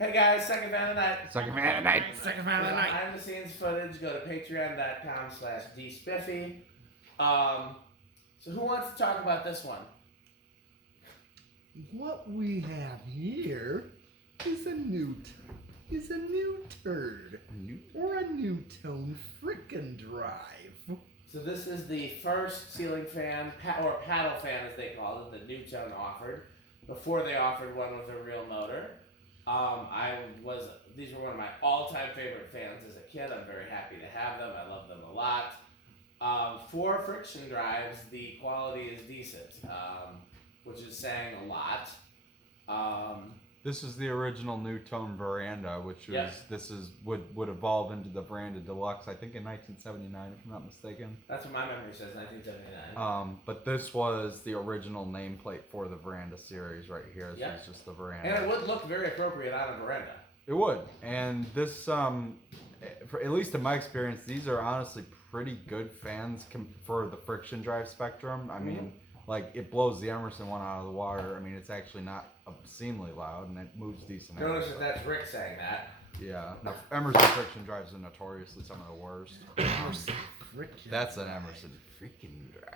Hey guys, second fan of the night. Second fan of the night. Second fan of the night. Behind the scenes footage, go to patreon.com/dspiffy. So who wants to talk about this one? What we have here is a new turd. Or a Nutone frickin' drive. So this is the first ceiling fan, or paddle fan as they call it, that Nutone offered, before they offered one with a real motor. These were one of my all-time favorite fans as a kid. I'm very happy to have them. I love them a lot. For friction drives, the quality is decent, which is saying a lot. This is the original Nutone Veranda, which was would evolve into the Veranda Deluxe, I think in 1979, if I'm not mistaken. That's what my memory says, 1979. But this was the original nameplate for the Veranda series right here. This is just the Veranda. And it would look very appropriate on a veranda. It would. And this, at least in my experience, these are honestly pretty good fans for the friction drive spectrum. I mean, like, it blows the Emerson one out of the water. I mean, it's actually not obscenely loud, and it moves decent. Notice that that's Rick saying that. Yeah. No, Emerson friction drives are notoriously some of the worst. That's an Emerson freaking drive.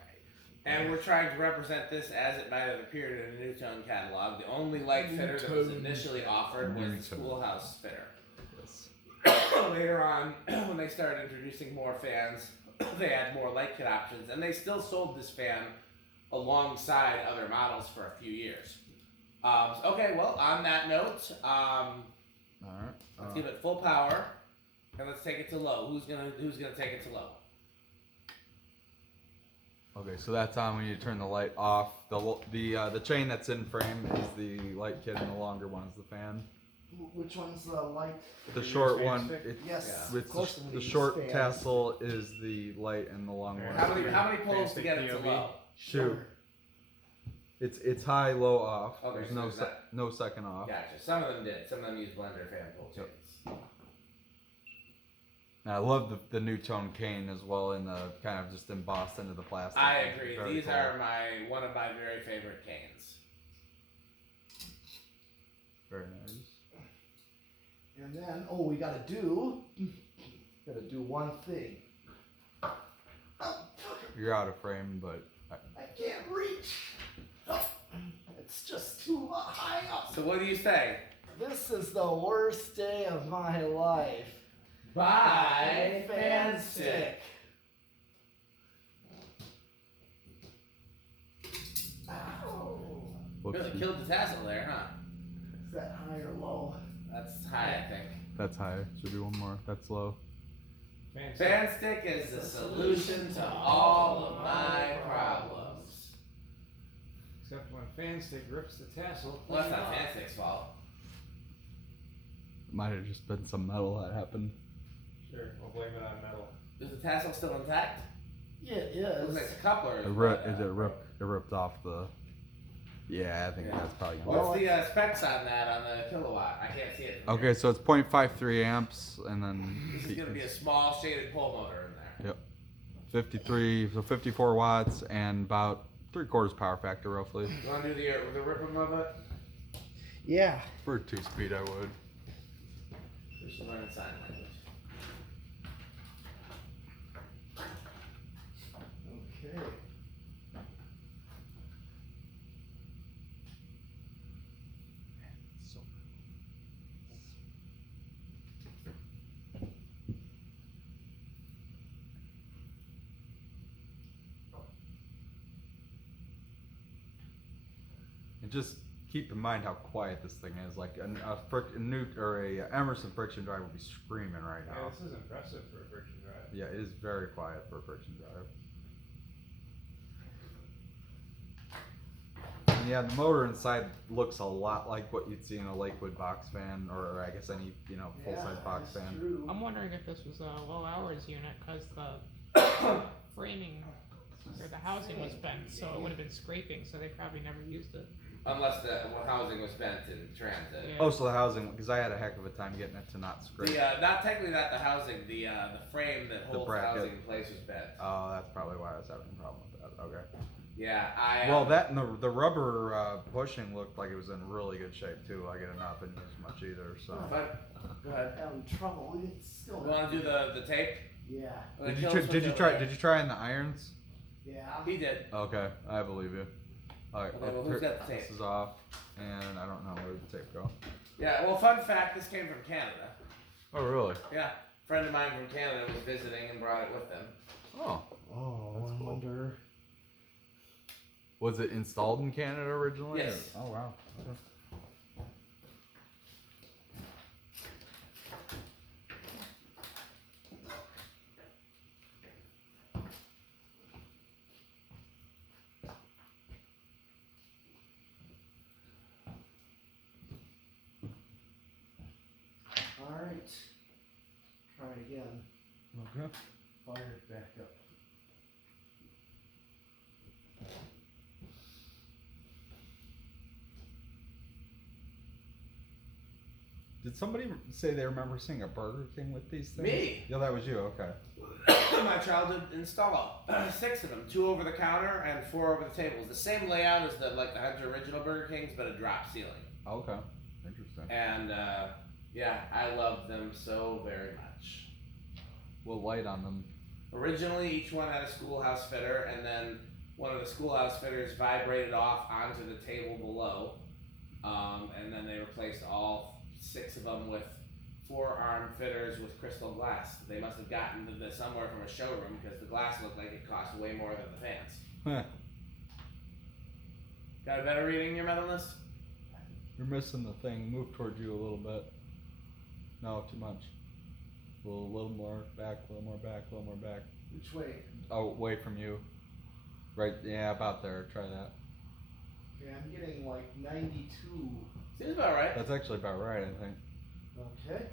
And we're trying to represent this as it might have appeared in a Nutone catalog. The only light fitter that was initially offered was the schoolhouse fitter. Yes. Later on, when they started introducing more fans, they had more light kit options, and they still sold this fan alongside other models for a few years. Okay, well, on that note, let's give it full power, and let's take it to low. Who's gonna take it to low? Okay, so that's on when you turn the light off. The chain that's in frame is the light kit, and the longer one is the fan. Which one's the light? The short one, Yes. with the short tassel is the light, and the long one. How many pulls to get it to low? Shoot. It's high, low, off. Okay, There's so no second off. Gotcha. Some of them did. Some of them used blender fan pull chains. And I love the Nutone cane as well, in the kind of just embossed into the plastic. I agree. Very These cool. are one of my very favorite canes. Very nice. And then, we gotta do one thing. You're out of frame, but I can't reach. It's just too high up. So what do you say? This is the worst day of my life. Buy fan stick. Ow. Really killed the tassel there, huh? Is that high or low? That's high, I think. that's high. Should be one more. That's low. Fan stick is the solution to all of my problems. Except when fan stick rips the tassel. Well, that's not fan stick's fault. Might have just been some metal that happened. Sure, we'll blame it on metal. Is the tassel still intact? Yeah, it It looks is. like the coupler is. It ripped off the. Yeah, I think that's probably. What's the specs on that on the kilowatt? I can't see it. from Okay, here. so it's 0.53 amps, and then. This is going to be a small shaded pole motor in there. Yep. 54 watts, and about 3/4 power factor roughly. You want to do the ripper of it? Yeah. For 2-speed, I would. We should learn sign language. Okay. And just keep in mind how quiet this thing is. Like a Emerson friction drive would be screaming right Yeah, now. this is impressive for a friction drive. Yeah, it is very quiet for a friction drive. And yeah, the motor inside looks a lot like what you'd see in a Lakewood box fan, or I guess any full-size box that's fan. true. I'm wondering if this was a low hours unit because the framing or the housing was bent, so it would have been scraping, so they probably never used it. Unless the housing was bent in transit. Yeah. Oh, so the housing, because I had a heck of a time getting it to not scrape. Not technically not the housing, the frame that holds the bracket. housing in place was bent. Oh, that's probably why I was having a problem with that. Okay. Yeah, I. Well, that and the rubber bushing looked like it was in really good shape too. Like it had not been used much either. So. But, go ahead. Having trouble. It's still. You want to do the tape? Yeah. When it Did you kills did you with try the- did you try in the irons? Yeah. He did. Okay, I believe you. All right, Okay, well, who's got the tape? This is off, and I don't know where the tape go. Yeah. Well, fun fact: this came from Canada. Oh, really? Yeah, a friend of mine from Canada was visiting and brought it with them. Oh, Oh, That's I cool. wonder. was it installed in Canada originally? Yes. or- Oh, wow. Okay. All right. Try it again. Okay. Fire it back up. Did somebody say they remember seeing a Burger King with these things? Me. Yeah, that was you. Okay. My childhood install 6 of them, 2 over the counter and 4 over the tables. The same layout as the Hunter original Burger Kings, but a drop ceiling. Okay. Interesting. And yeah, I love them so very much. What light on them? Originally, each one had a schoolhouse fitter, and then one of the schoolhouse fitters vibrated off onto the table below, and then they replaced all 6 of them with 4-arm fitters with crystal glass. They must have gotten this somewhere from a showroom because the glass looked like it cost way more than the fans. Huh. Got a better reading in your metal list? You're missing the thing. Move towards you a little bit. No, too much. A little more back, a little more back, a little more back. Which way? Oh, away from you. Right, yeah, about there. Try that. Okay, I'm getting like 92. Seems about right. That's actually about right, I think. Okay.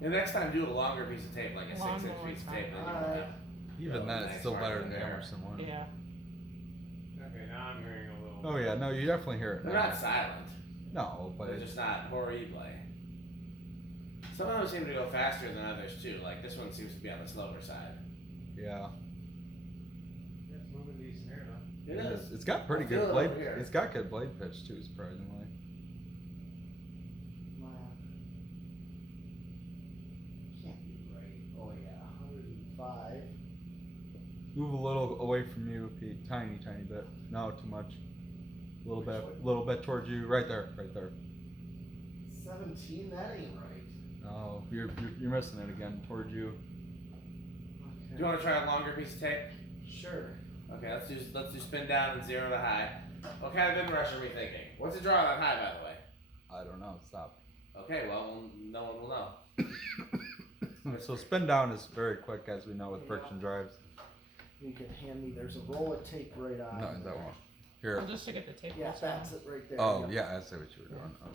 The next time, do a longer piece of tape, like a 6-inch Longer piece of one's tape. fine. Then you Alright. Even Yeah, then, nice it's still margin better than the there. Emerson one. Yeah. Okay, now I'm hearing a little. Oh yeah, no, you definitely hear it. They're now. not silent. No, but They're just not horrible. Some of them seem to go faster than others too. Like this one seems to be on the slower side. yeah, Yeah, it's moving decent here though. It is. It's got pretty I feel good it blade. over here. It's got good blade pitch too, surprisingly. Can't be right. Oh yeah, 105. Move a little away from you, Pete. Tiny, tiny bit. No, too much. A little Which bit, way? little bit towards you. Right there, right there. 17. That ain't right. No, you're missing it again. Towards you. Do Okay. you want to try a longer piece of tape? Sure. Okay, let's do spin down and 0 to high. What kind of inrush are we thinking? What's the draw on high, by the way? I don't know. Stop. Okay, well, no one will know. So spin down is very quick, as we know with friction drives. You can hand me. There's a roll of tape right on. No, that won't. Here. I'll just stick it to tape. Yeah, also. that's it right there. Oh Yep. yeah, I see what you were doing. Oh.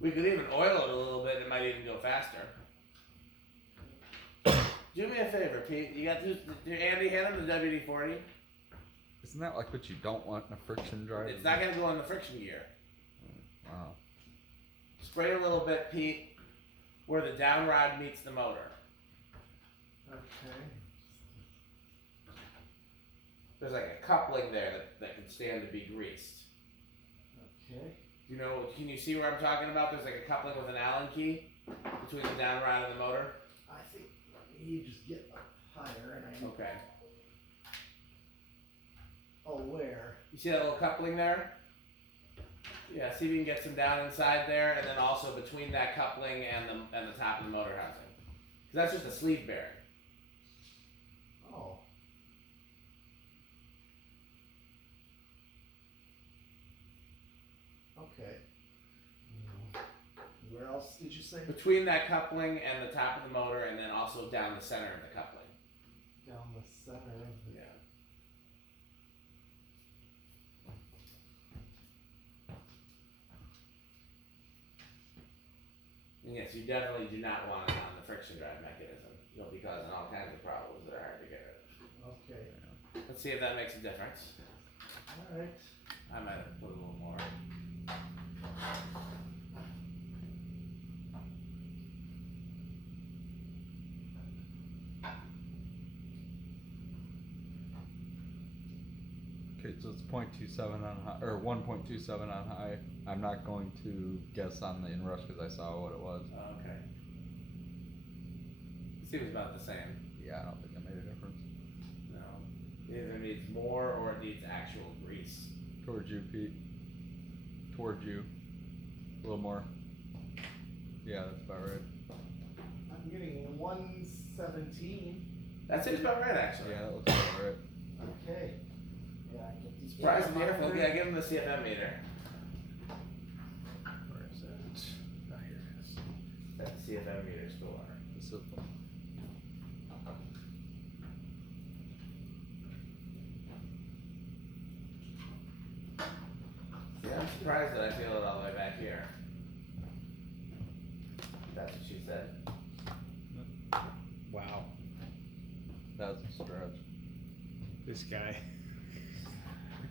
We could even oil it a little bit. It might even go faster. Do me a favor, Pete. You got did Andy hand him the WD-40? Isn't that like what you don't want in a friction drive? It's not gonna go on the friction gear. Wow. Spray a little bit, Pete, where the down rod meets the motor. Okay. There's like a coupling there that can stand to be greased. Okay. You know, can you see where I'm talking about? There's like a coupling with an Allen key between the down rod and the motor. I think let me just get up higher and I. Okay. Oh, where? You see that little coupling there? Yeah, see if you can get some down inside there, and then also between that coupling and the top of the motor housing. 'Cause that's just a sleeve bearing. Oh. Okay. Where else did you say? Between that coupling and the top of the motor, and then also down the center of the coupling. Down the center of the. Yeah. And yes, you definitely do not want it on the friction drive mechanism. You'll be causing all kinds of problems that are hard to get rid of. Okay. Let's see if that makes a difference. All right. I might have put a little more. so it's 0.27 on high, or 1.27 on high. I'm not going to guess on the inrush because I saw what it was. Oh, okay. It seems about the same. Yeah, I don't think that made a difference. No. It either needs more or it needs actual grease. Towards you, Pete. Towards you. A little more. Yeah, that's about right. I'm getting 117. That seems about right, actually. Yeah, that looks about right. Okay. Yeah, I get these. Surprise and careful. Yeah, give him the CFM meter. Where is it? Oh, here it is. That CFM meter store. This is Yeah, I'm surprised that I feel it all the way back here. That's what she said. Wow. That's a stretch. This guy.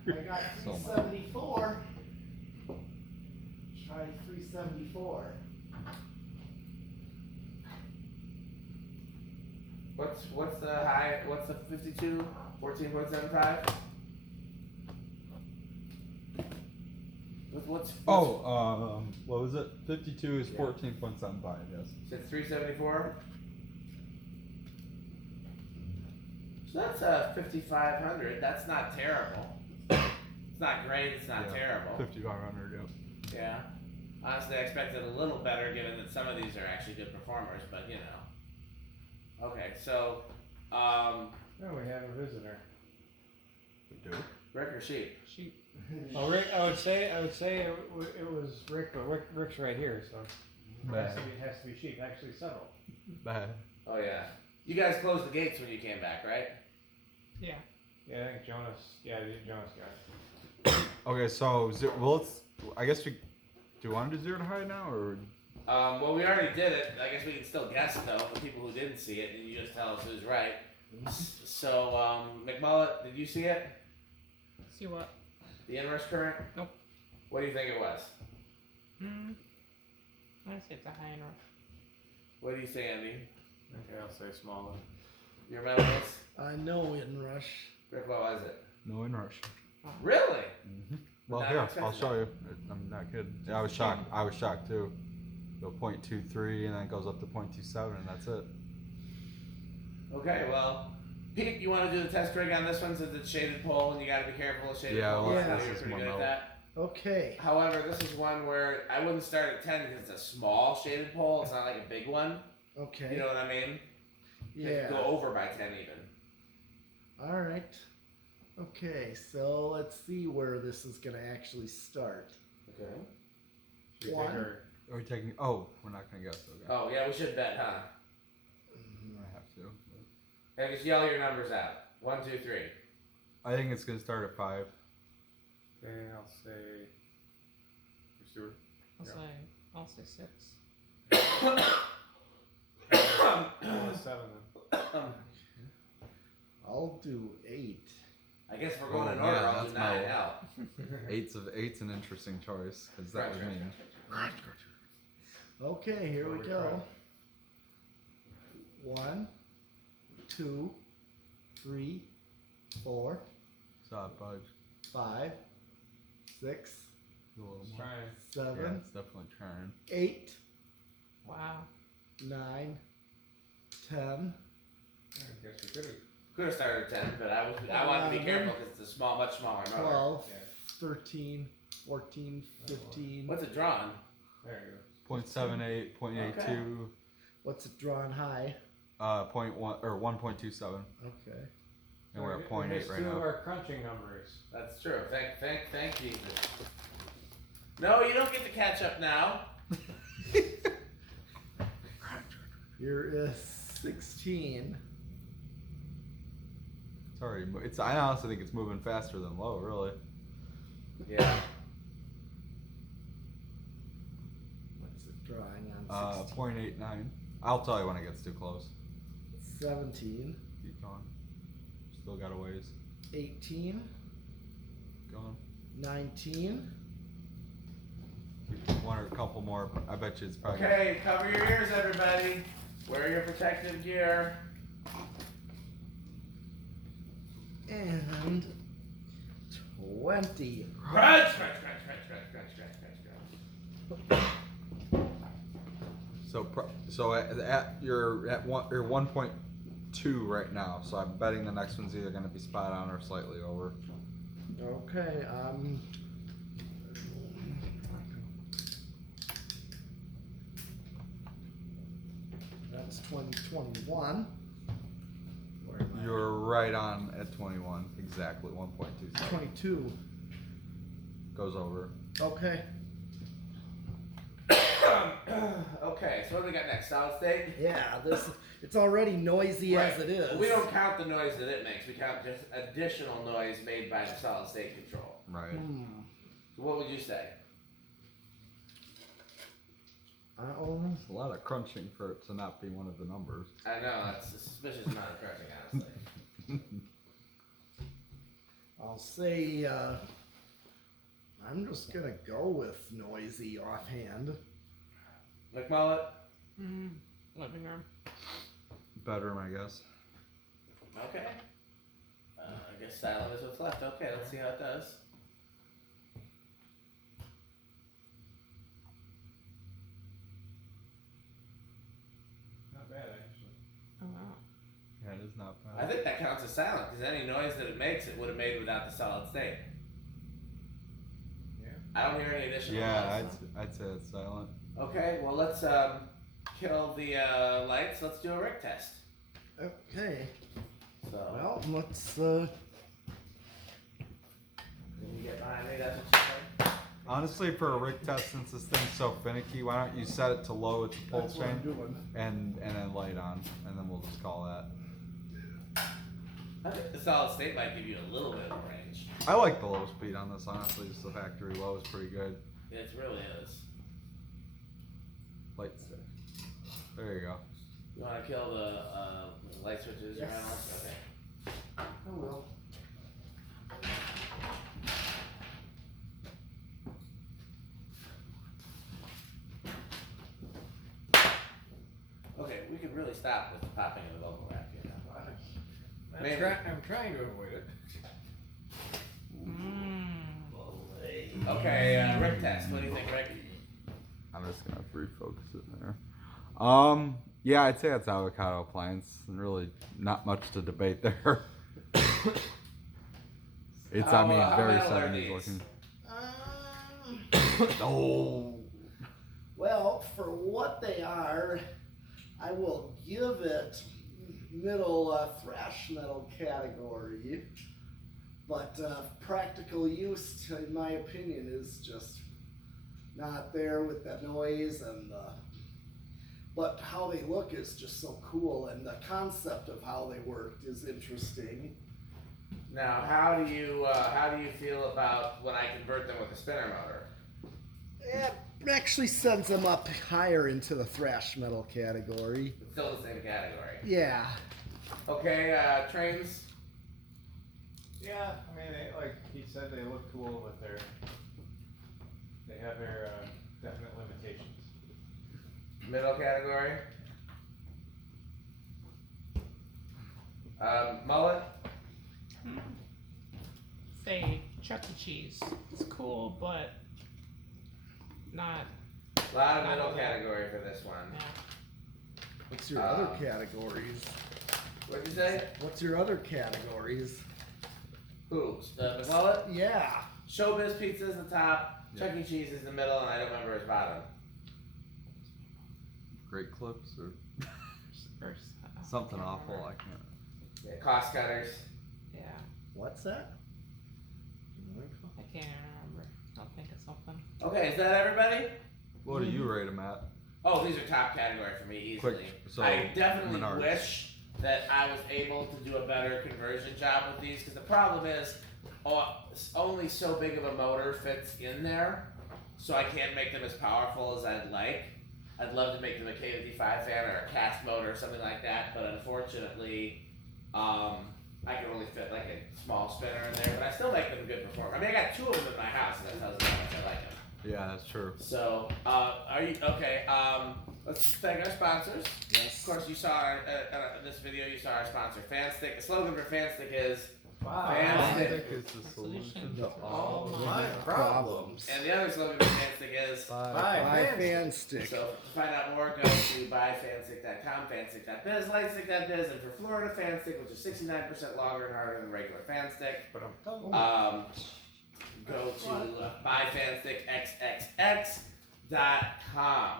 I got So much. 374. Try 374. What's the high? What's the 52? 14.75? What's what was it? 52 is 14.75, yes. It's 374. So that's a 5500. That's not terrible. It's not great. It's not terrible. 5,500, yep. Yeah. Honestly, I expected a little better given that some of these are actually good performers, but you know. Okay, so, Oh, we have a visitor. We do. Rick or Sheep? Sheep. Oh, Rick. I would say it was Rick, but Rick's right here, so it has to be sheep. Actually, settled. Bad. Oh yeah. You guys closed the gates when you came back, right? Yeah. Yeah, I think Jonas. Yeah, Jonas got it. Okay, so I guess do you want to do 0 to high now, or? Well, we already did it. I guess we can still guess though for people who didn't see it, and you just tell us who's right. So, McMullet, did you see it? See what? The inverse current? Nope. What do you think it was? I say it's a high and rush. What do you say, Andy? Okay, I'll say smaller. Your mentalist? I know in rush. Rick, what was it? No inrush. Really? Well, Not here, I'll expensive. show you. I'm not kidding. Yeah, I was shocked. I was shocked too. Go 0.23 and then it goes up to 0.27 and that's it. Okay, well, Pete, you want to do the test rig on this one since it's shaded pole and you got to be careful of shaded Yeah, pole. well, Yeah. this You're is pretty more good at metal. that. Okay. However, this is one where I wouldn't start at 10 because it's a small shaded pole. It's not like a big one. Okay. You know what I mean? It Yeah. could go over by 10 even. All right. Okay, so let's see where this is gonna actually start. Okay. Should we One. take her? Are we taking? Oh, we're not gonna guess. Okay. Oh, yeah, we should bet, huh? I have to. Yeah, just yell your numbers out. 1, 2, 3. I think it's gonna start at 5. Okay, I'll say. Stuart. I'll say 6. I'll say 7 then. I'll do 8. I guess if we're going Oh, in order, yeah, I'll do that's 9 my- out. Eight's an interesting choice because that was me. Okay, here we Holy go. crap. 1, 2, 3, 4, Solid budge. 5, 6, A little Let's more. try. 7, Yeah, it's definitely trying. 8, Wow. 9, 10, I guess we could have. Could have started at 10, but I wanted to be careful because it's a much smaller motor. 12, Yeah. 13, 14, 15. What's it drawn? There you go. 0.78, 0.82, What's it drawn high? 0.1 or 1.27, Okay. and we're at Here's 0.8 right two of now. our crunching numbers. That's true. Thank Jesus. No, you don't get to catch up now. Here is 16. It's already. I honestly think it's moving faster than low, really. Yeah. What's it drawing on 16? 0.89. I'll tell you when it gets too close. 17, Keep going. Still got a ways. 18, Going. 19. One or a couple more. I bet you it's probably. Okay, cover your ears, everybody. Wear your protective gear. And 20. Crunch, crunch, crunch, crunch, crunch, crunch, crunch, crunch, crunch. So you're at 1.2 right now. So I'm betting the next one's either going to be spot on or slightly over. Okay, that's 2021. Where am I? You're right on at 21, exactly 1.2. 22. Goes over. Okay. Okay, so what do we got next? Solid state? Yeah, it's already noisy as it is. We don't count the noise that it makes. We count just additional noise made by the solid state control. Right. So what would you say? It's a lot of crunching for it to not be one of the numbers. I know, that's a suspicious amount of crunching, honestly. I'll say, I'm just gonna go with noisy offhand. McMullet? Living room. Bedroom, I guess. Okay. I guess silent is what's left. Okay, let's see how it does. Not bad, actually. Oh wow. Yeah, it is not I bad. think that counts as silent, because any noise that it makes, it would have made without the solid state. Yeah. I don't hear any additional Yeah, noise. I'd say it's silent. Okay, well let's kill the lights. Let's do a Rick test. Okay. So, Well, let's, can you get behind me? That's what you're saying? Honestly, for a rig test, since this thing's so finicky, why don't you set it to low with the pulse that's what I'm chain doing. and then light on, and then we'll just call that. I think the solid state might give you a little bit of a range. I like the low speed on this, honestly. Just the factory low is pretty good. It really is. Light stick. There you go. You want to kill the light switches Yes. around us? Okay. I will. Okay, we could really stop with the popping of the bubble wrap here now. Maybe. I'm trying to avoid it. Okay, Rick test. What do you think, Rick? I'm just gonna refocus it there. Yeah, I'd say that's avocado appliance. Really, not much to debate there. It's, I mean, How very metal are 70s these? looking. Um, Oh. Well, for what they are, I will give it middle thrash metal category. But practical use, in my opinion, is just not there with the noise and but how they look is just so cool, and the concept of how they worked is interesting. Now, how do you feel about when I convert them with a spinner motor? It actually sends them up higher into the thrash metal category. It's still the same category. Yeah. Okay, trains. Yeah, I mean, like he said, they look cool, but they have their definite limitations. Middle category. Mullet. Say Chuck E. Cheese. It's cool, but not. A lot of Not middle all that. category for this one. Yeah. What's your other categories? What'd you say? What's your other categories? Who? The mullet? Yeah. Showbiz Pizza is the top. Yeah. Chuck E. Cheese is the middle, and I don't remember his bottom. Great clips or First, something can't awful. remember. I can't. Yeah, cost cutters. Yeah, What's that? I can't even remember. I'll think of something. Okay, is that everybody? What do you rate them at? Oh, these are top category for me easily. Quick, so I definitely Menards. wish that I was able to do a better conversion job with these, because the problem is only so big of a motor fits in there, so I can't make them as powerful as I'd like. I'd love to make them a K55 fan or a cast motor or something like that, but unfortunately, I can only fit like a small spinner in there, but I still make them good performance. I mean, I got two of them in my house, and that tells me how much I like them. Yeah, that's true. So, are you okay? Let's thank our sponsors. Yes. Of course, you saw in this video. You saw our sponsor, FanStick. The slogan for FanStick is Fan stick. is the solution to all my problems. And the other slogan for Fan Stick is Buy fan stick. so to find out more, go to buyfanstick.com, fanstick.biz, lightstick.biz, and for Florida Fan Stick, which is 69% longer and harder than regular Fan Stick, go to buyfanstickxxx.com.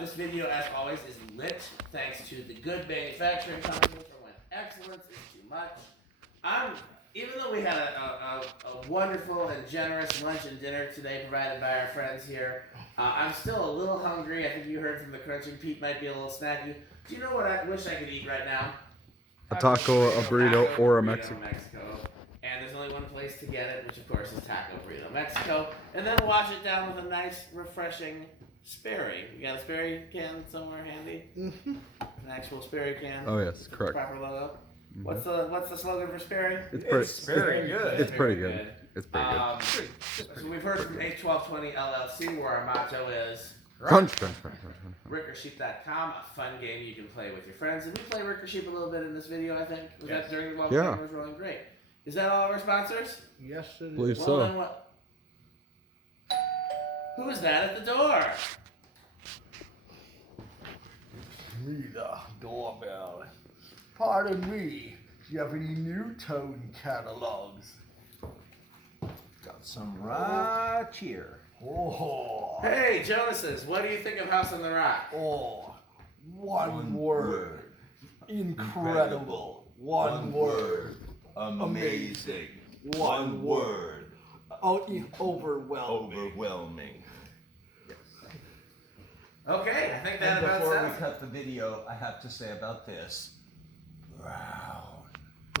This video, as always, is lit thanks to the good manufacturing company for when excellence is too much. Even though we had a wonderful and generous lunch and dinner today provided by our friends here, I'm still a little hungry. I think you heard from the crunching. Pete might be a little snacky. Do you know what I wish I could eat right now? A taco, a burrito, or a Mexico. And there's only one place to get it, which of course is Taco Burrito Mexico. And then wash it down with a nice, refreshing Sperry. You got a Sperry can somewhere handy? Mm-hmm. An actual Sperry can? Oh yes, correct. Proper logo? What's the slogan for Sperry? It's very good. It's pretty good. It's pretty good. So we've heard from H1220 LLC where our motto is Crunch. Rickersheep.com, a fun game you can play with your friends. And we play Rickersheep a little bit in this video, I think. Was that during while the camera was rolling? Great. Is that all of our sponsors? Yes, it is. Believe Well, so. then what? Who is that at the door? Me, the doorbell. Pardon me. Do you have any Nutone catalogs? Got some right here. Oh, Hey, Jonas's, what do you think of House on the Rock? one word. Incredible. One word. Amazing. One word. Overwhelming. Overwhelming. Okay, I think that And about before we sounds. cut the video, I have to say about this. Brown.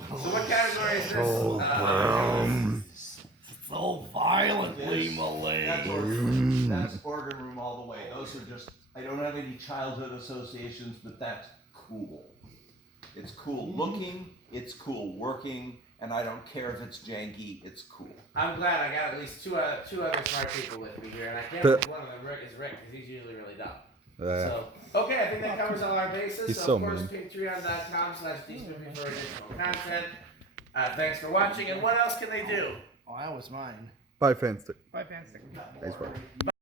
So what category is this? So violently, That's Malay. that's organ room all the way. Those are just, I don't have any childhood associations, but that's cool. It's cool looking, it's cool working, and I don't care if it's janky, it's cool. I'm glad I got at least two other smart people with me here, and I can't The- believe one of them is Rick, because he's usually really dumb. Yeah. So, okay, I think that covers all our bases. He's So, so of course, mean. patreon.com/DSpiffy for additional content. Thanks for watching, and what else can they do? Oh, that was mine. Bye, Fanstick. Bye, Fanstick. Thanks for watching.